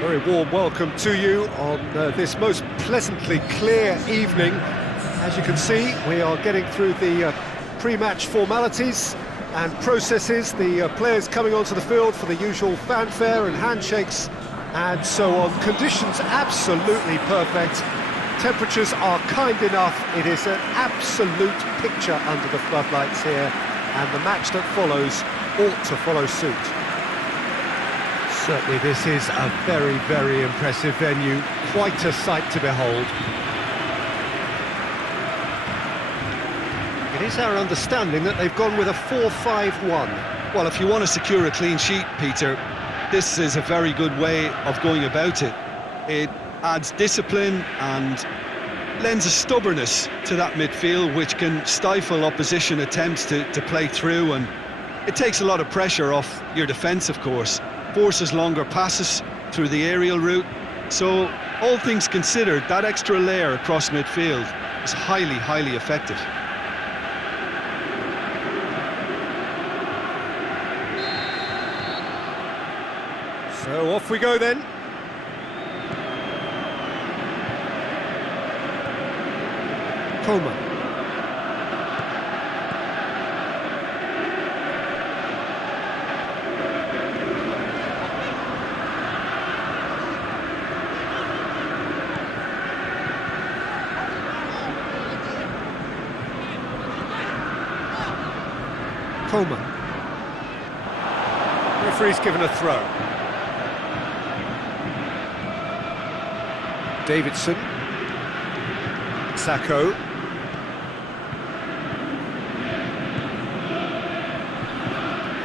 Very warm welcome to you on this most pleasantly clear evening. As you can see, we are getting through the pre-match formalities and processes, the players coming onto the field for the usual fanfare and handshakes and so on. Conditions absolutely perfect. Temperatures are kind enough. It is an absolute picture under the floodlights here, and the match that follows ought to follow suit. Certainly this is a very, very impressive venue, quite a sight to behold. It is our understanding that they've gone with a 4-5-1. Well, if you want to secure a clean sheet, Peter, this is a very good way of going about it. It adds discipline and lends a stubbornness to that midfield, which can stifle opposition attempts to play through, and it takes a lot of pressure off your defence, of course. Forces longer passes through the aerial route. So, all things considered, that extra layer across midfield is highly, highly effective. So off we go then. Coleman. Coleman. Referee's given a throw. Davidson. Sacco.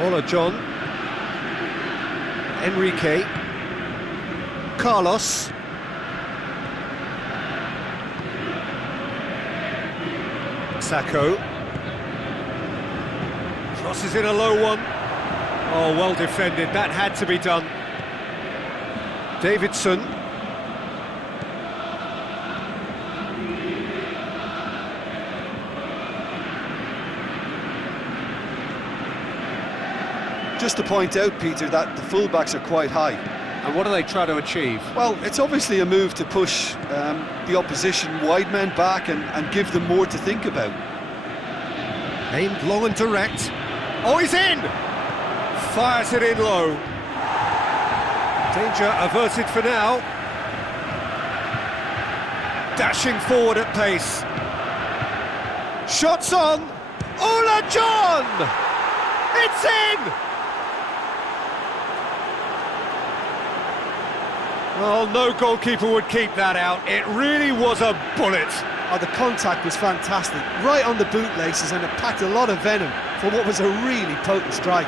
Ola John. Enrique. Carlos. Sacco. Crosses in a low one. Oh, well defended, that had to be done. Davidson. Just to point out, Peter, that the fullbacks are quite high. And what do they try to achieve? Well, it's obviously a move to push the opposition wide men back and give them more to think about. Aimed long and direct. Oh, he's in! Fires it in low. Danger averted for now. Dashing forward at pace. Shots on! Ola John! It's in! Well, no goalkeeper would keep that out. It really was a bullet. Oh, the contact was fantastic, right on the bootlaces, and it packed a lot of venom for what was a really potent strike.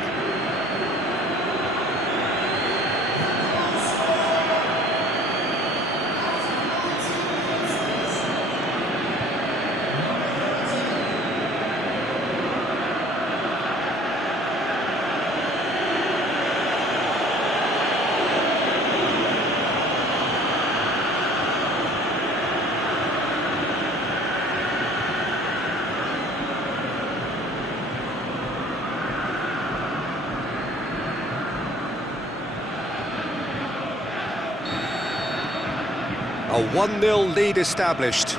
A 1-0 lead established.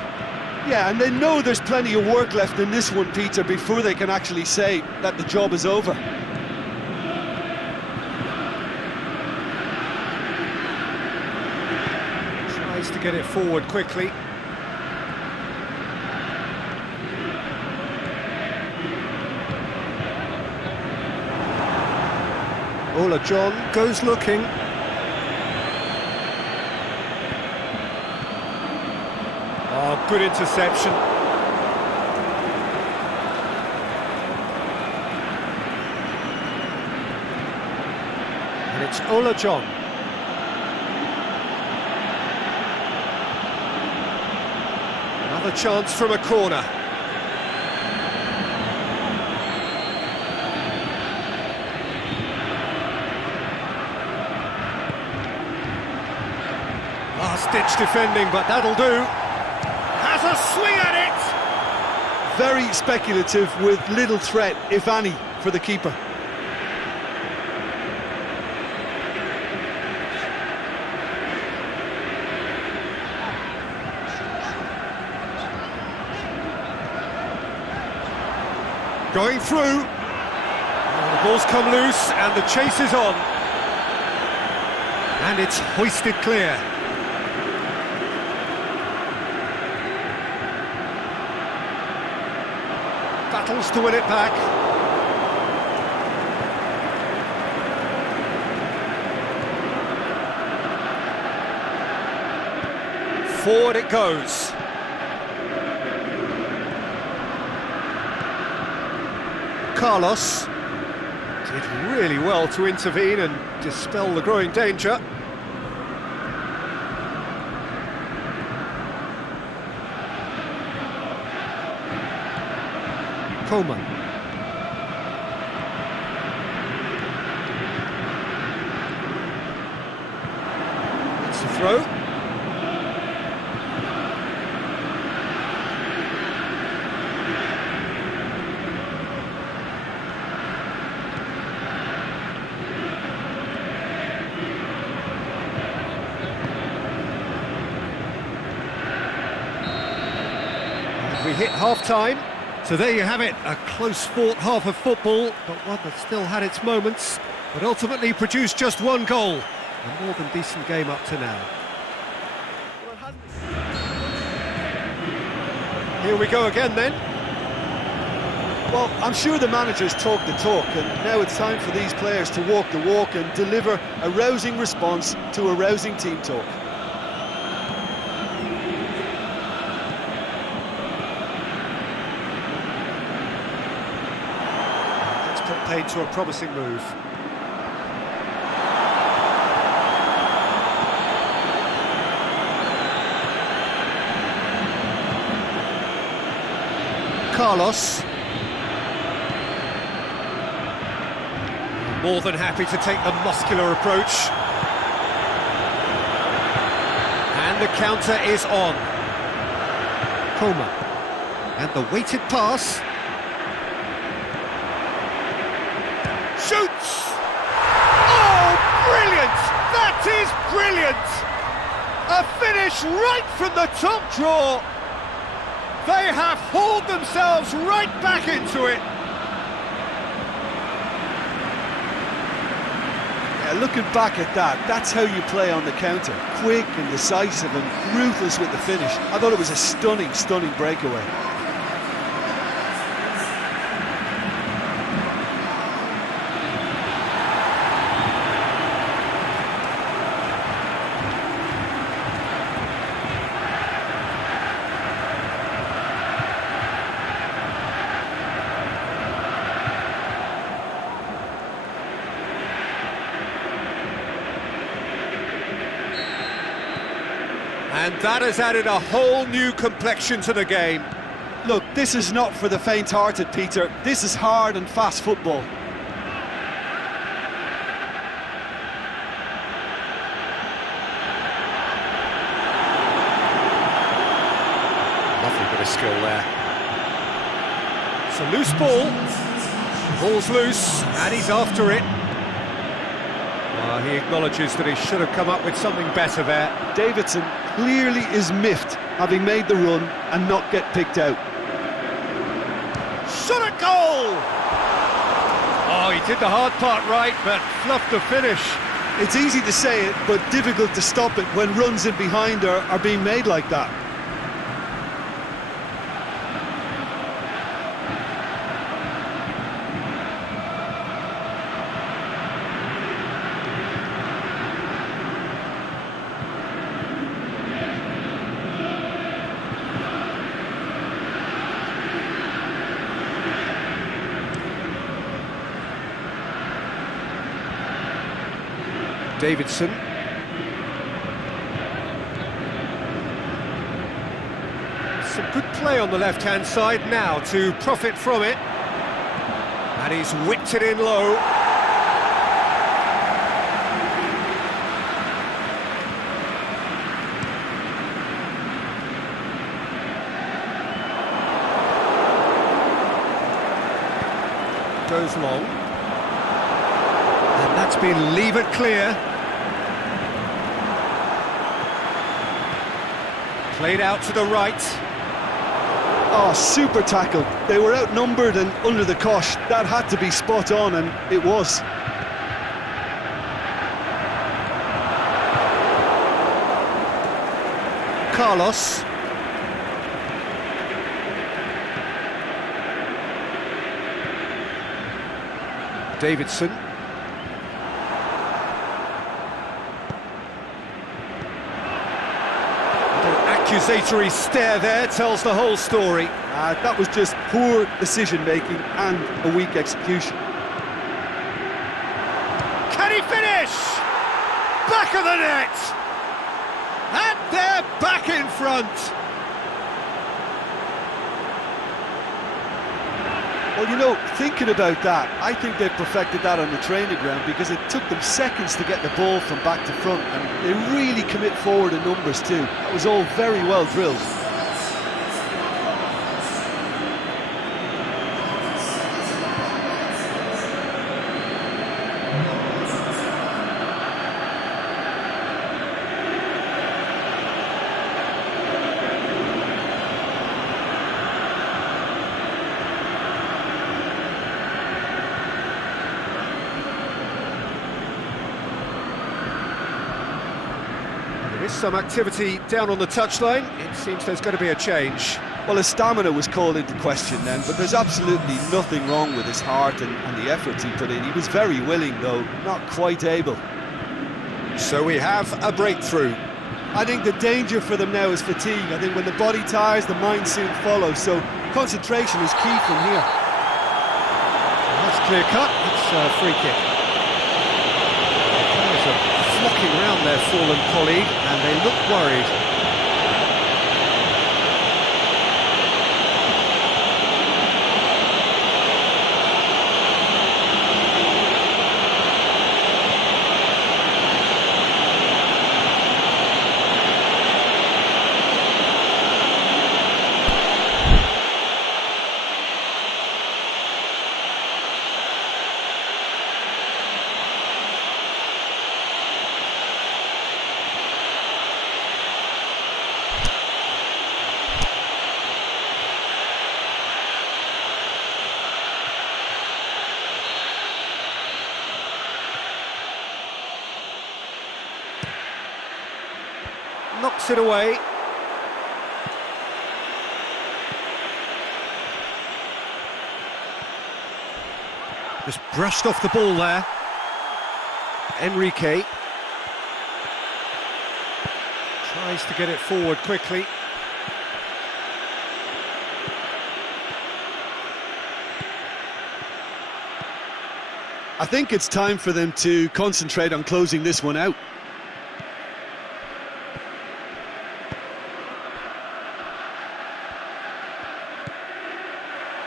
Yeah, and they know there's plenty of work left in this one, Peter, before they can actually say that the job is over. Tries to get it forward quickly. Ola John goes looking. Oh, good interception. And it's Ola John. Another chance from a corner. Last-ditch defending, but that'll do. Has a swing at it! Very speculative with little threat, if any, for the keeper. going through. Oh, the ball's come loose and the chase is on. And it's hoisted clear. Battles to win it back. Forward it goes. Carlos did really well to intervene and dispel the growing danger. Coleman. It's the throw. We hit half-time, so there you have it, a close-fought half of football, but one that still had its moments, but ultimately produced just one goal. A more than decent game up to now. Here we go again then. Well, I'm sure the managers talk the talk, and now it's time for these players to walk the walk and deliver a rousing response to a rousing team talk. Paid to a promising move. Carlos. More than happy to take the muscular approach. And the counter is on. Coleman. And the weighted pass. Shoots! Oh, brilliant! That is brilliant! A finish right from the top draw. They have hauled themselves right back into it. Yeah, looking back at that, that's how you play on the counter. Quick and decisive and ruthless with the finish. I thought it was a stunning, stunning breakaway. And that has added a whole new complexion to the game. Look, this is not for the faint-hearted, Peter. This is hard and fast football. Lovely bit of skill there. It's a loose ball. Ball's loose, and he's after it. He acknowledges that he should have come up with something better there. Davidson clearly is miffed, having made the run and not get picked out. Shot at goal! Oh, he did the hard part right, but fluffed the finish. It's easy to say it, but difficult to stop it when runs in behind are being made like that. Davidson. Some good play on the left-hand side now to profit from it. And he's whipped it in low. Goes long. And that's been levered clear. Played out to the right. Oh, super tackle. They were outnumbered and under the cosh. That had to be spot on, and it was. Carlos. Davidson. An accusatory stare there tells the whole story. That was just poor decision-making and a weak execution. Can he finish? Back of the net! And they're back in front! Well, you know, thinking about that, I think they perfected that on the training ground because it took them seconds to get the ball from back to front, and they really commit forward in numbers too. That was all very well drilled. There is some activity down on the touchline. It seems there's going to be a change. Well, his stamina was called into question then, but there's absolutely nothing wrong with his heart and the efforts he put in. He was very willing, though, not quite able. So we have a breakthrough. I think the danger for them now is fatigue. I think when the body tires, the mind soon follows, so concentration is key from here. That's clear cut. It's a free kick. Players are flocking around their fallen colleague, and they look worried. Knocks it away. Just brushed off the ball there. Enrique tries to get it forward quickly. I think it's time for them to concentrate on closing this one out.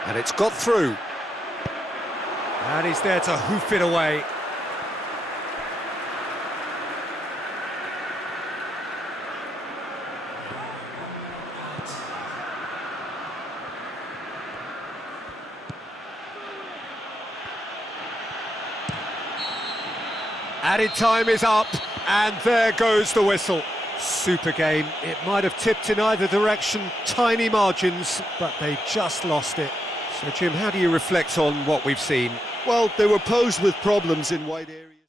And it's got through. And he's there to hoof it away. Added time is up, and there goes the whistle. Super game. It might have tipped in either direction, tiny margins, but they just lost it. So, Jim, how do you reflect on what we've seen? Well, they were posed with problems in wide areas.